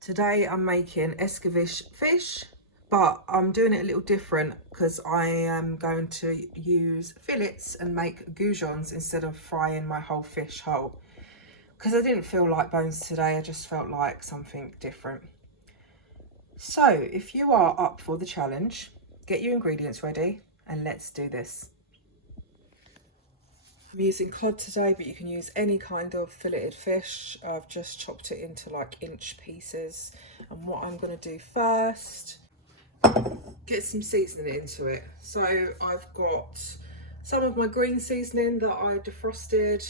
Today I'm making Escovitch fish, but I'm doing it a little different because I am going to use fillets and make goujons instead of frying my whole fish whole. Because I didn't feel like bones today, I just felt like something different. So if you are up for the challenge, get your ingredients ready and let's do this. I'm using cod today, but you can use any kind of filleted fish. I've just chopped it into like inch pieces. And what I'm going to do first, get some seasoning into it. So I've got some of my green seasoning that I defrosted.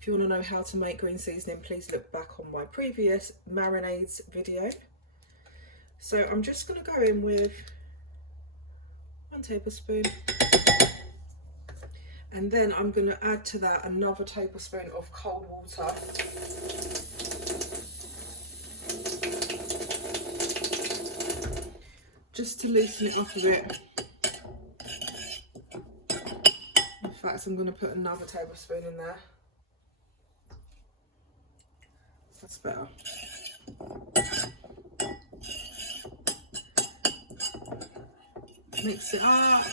If you want to know how to make green seasoning, please look back on my previous marinades video. So I'm just going to go in with 1 tablespoon. And then I'm going to add to that another tablespoon of cold water. Just to loosen it up a bit. In fact, I'm going to put another tablespoon in there. That's better. Mix it up.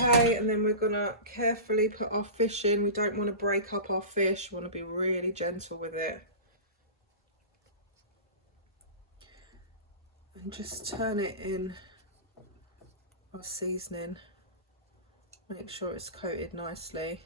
Okay, and then we're gonna carefully put our fish in. We don't want to break up our fish. We want to be really gentle with it. And just turn it in our seasoning. Make sure it's coated nicely.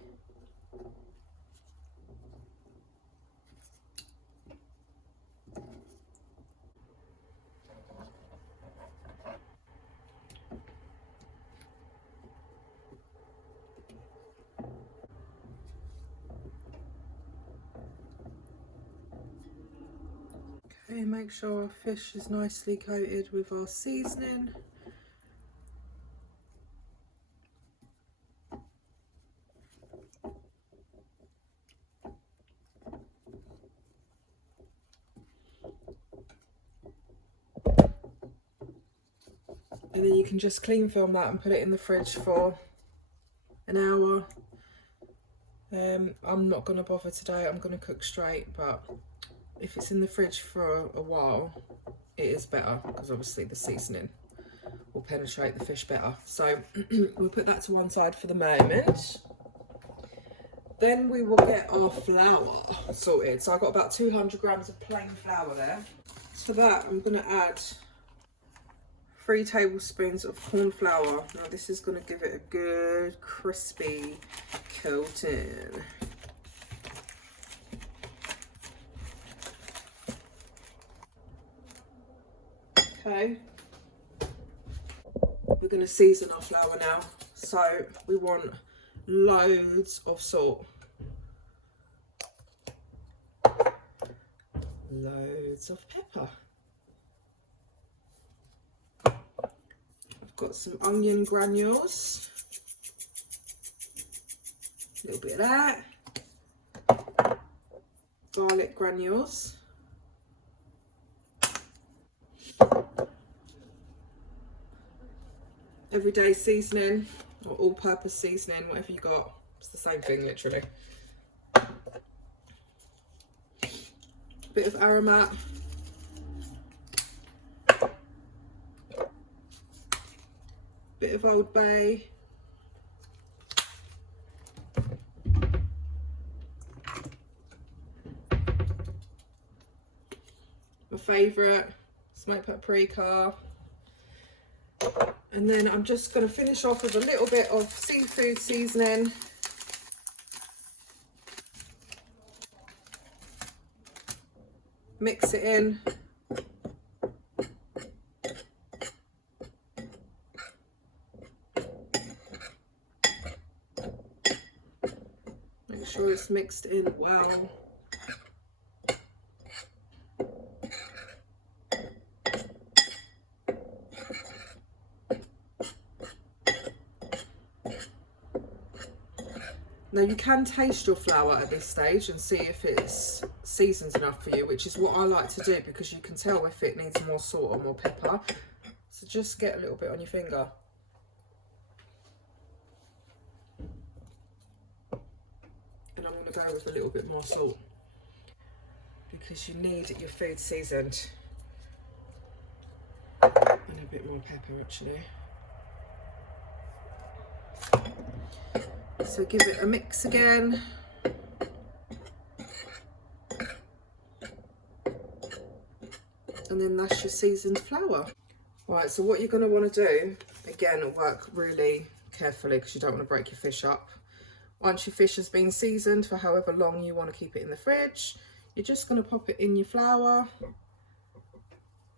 Okay, make sure our fish is nicely coated with our seasoning. And then you can just clean film that and put it in the fridge for an hour. I'm not going to bother today, I'm going to cook straight, but if it's in the fridge for a while, it is better because obviously the seasoning will penetrate the fish better. So we'll put that to one side for the moment. Then we will get our flour sorted. So I've got about 200 grams of plain flour there. To that, I'm going to add 3 tablespoons of corn flour. Now this is going to give it a good crispy coating. Okay, we're going to season our flour now. So we want loads of salt, loads of pepper. I've got some onion granules, a little bit of that, garlic granules, everyday seasoning or all-purpose seasoning, whatever you got, it's the same thing literally. Bit of aromat, bit of Old Bay, my favourite, smoked paprika. And then I'm just going to finish off with a little bit of seafood seasoning. Mix it in. Make sure it's mixed in well. Now you can taste your flour at this stage and see if it's seasoned enough for you, which is what I like to do because you can tell if it needs more salt or more pepper. So just get a little bit on your finger. And I'm going to go with a little bit more salt. because you need your food seasoned. And a bit more pepper actually. So give it a mix again. And then that's your seasoned flour. Right, so what you're going to want to do, again, work really carefully because you don't want to break your fish up. Once your fish has been seasoned for however long you want to keep it in the fridge, you're just going to pop it in your flour.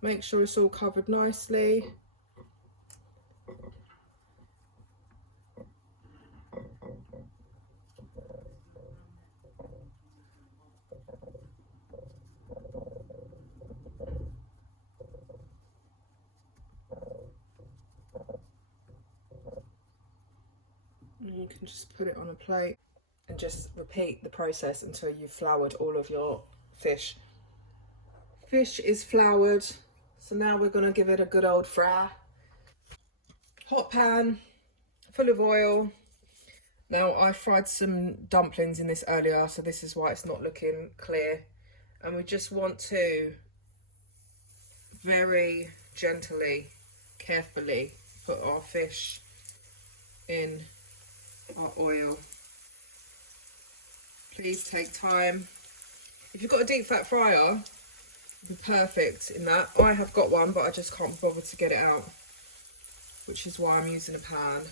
Make sure it's all covered nicely. And you can just put it on a plate and just repeat the process until you've floured all of your fish. Fish is floured, so now we're going to give it a good old fry. Hot pan, full of oil. Now I fried some dumplings in this earlier, so this is why it's not looking clear. And we just want to very gently, carefully put our fish in our oil. Please take time. If you've got a deep fat fryer, it'd be perfect in that. I have got one, but I just can't bother to get it out, which is why I'm using a pan.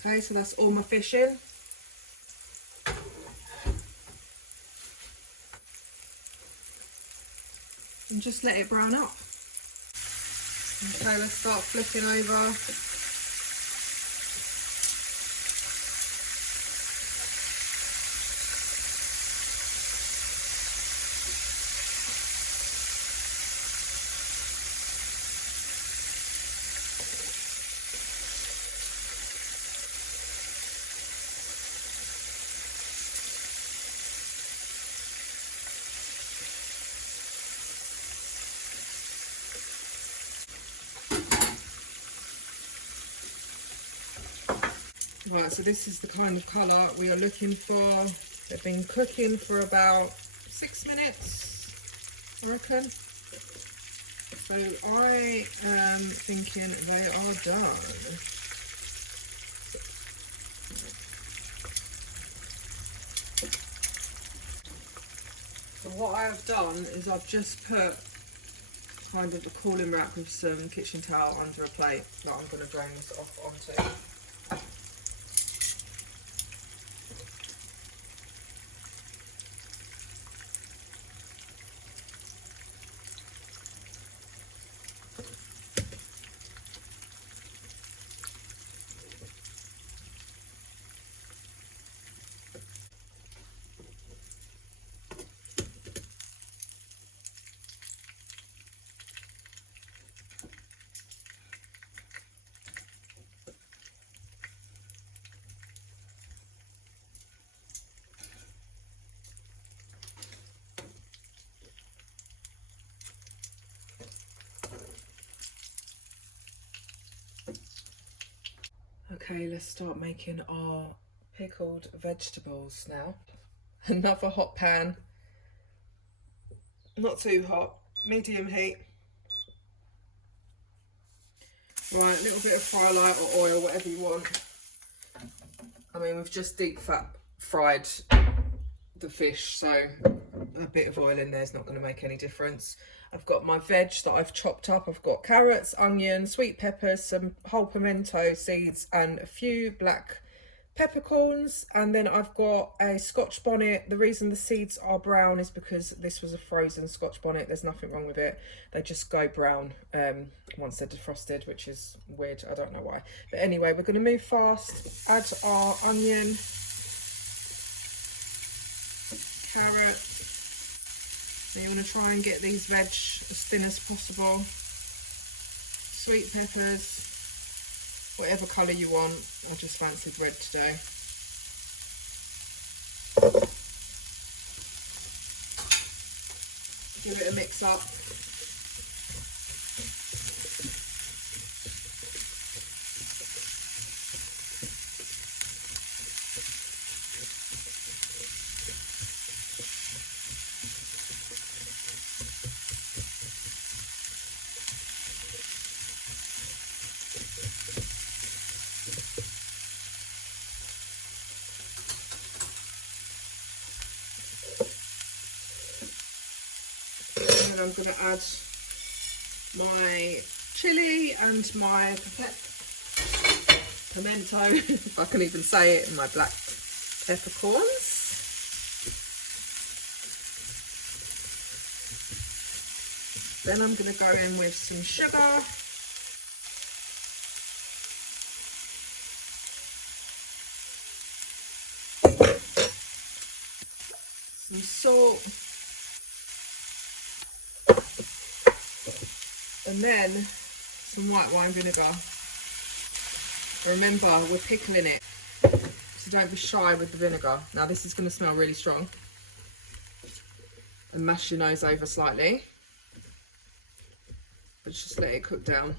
Okay, so that's all my fish in. And just let it brown up. Okay, let's start flipping over. Right, so this is the kind of colour we are looking for. They've been cooking for about 6 minutes, I reckon. So I am thinking they are done. So what I have done is I've just put kind of a cooling rack with some kitchen towel under a plate that I'm going to drain this off onto. Okay, let's start making our pickled vegetables now. Another hot pan, not too hot, medium heat. Right, a little bit of fry light or oil, whatever you want. I mean, we've just deep fat fried the fish, so a bit of oil in there is not going to make any difference. I've got my veg that I've chopped up. I've got carrots, onion, sweet peppers, some whole pimento seeds and a few black peppercorns. And then I've got a Scotch bonnet. The reason the seeds are brown is because this was a frozen Scotch bonnet. There's nothing wrong with it. They just go brown once they're defrosted, which is weird. I don't know why. But anyway, we're going to move fast. Add our onion, carrot. So you want to try and get these veg as thin as possible. Sweet peppers, whatever colour you want. I just fancied red today. Give it a mix up. I'm going to add my chilli and my pimento, if I can even say it, and my black peppercorns. Then I'm going to go in with some sugar. Some salt. And then some white wine vinegar. Remember, we're pickling it, so don't be shy with the vinegar. Now this is going to smell really strong. And mash your nose over slightly. But just let it cook down.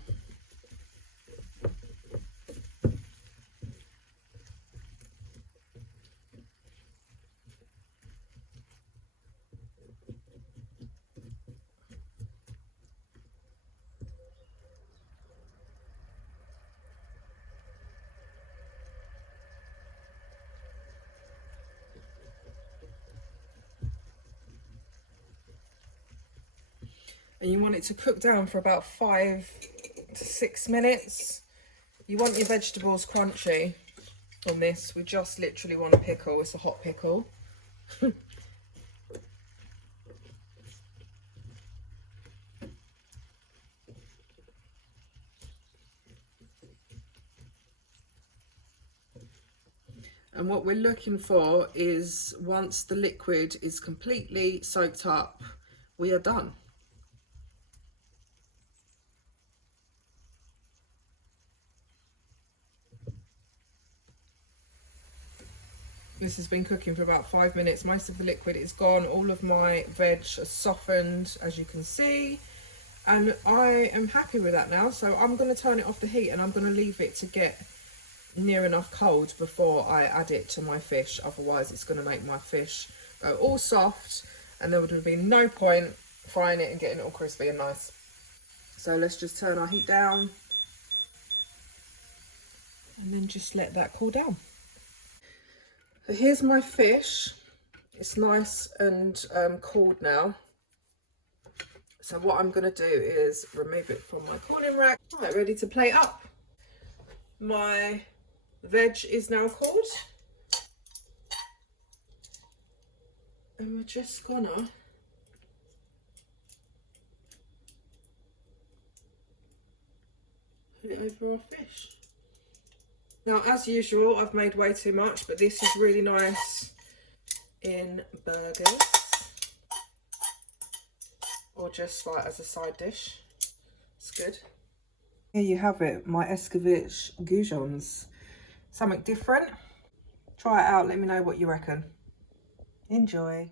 And you want it to cook down for about 5 to 6 minutes. You want your vegetables crunchy on this. We just literally want a pickle. It's a hot pickle. And what we're looking for is, once the liquid is completely soaked up, we are done. This has been cooking for about 5 minutes. Most of the liquid is gone. All of my veg are softened, as you can see. And I am happy with that now. So I'm going to turn it off the heat and I'm going to leave it to get near enough cold before I add it to my fish. Otherwise it's going to make my fish go all soft and there would have been no point frying it and getting it all crispy and nice. So let's just turn our heat down and then just let that cool down. So here's my fish. It's nice and cooled now. So what I'm going to do is remove it from my cooling rack. Right, ready to plate up. My veg is now cooled. And we're just gonna put it over our fish. Now, as usual, I've made way too much, but this is really nice in burgers or just like as a side dish. It's good. Here you have it, my Escovitch Goujons. Something different. Try it out, let me know what you reckon. Enjoy.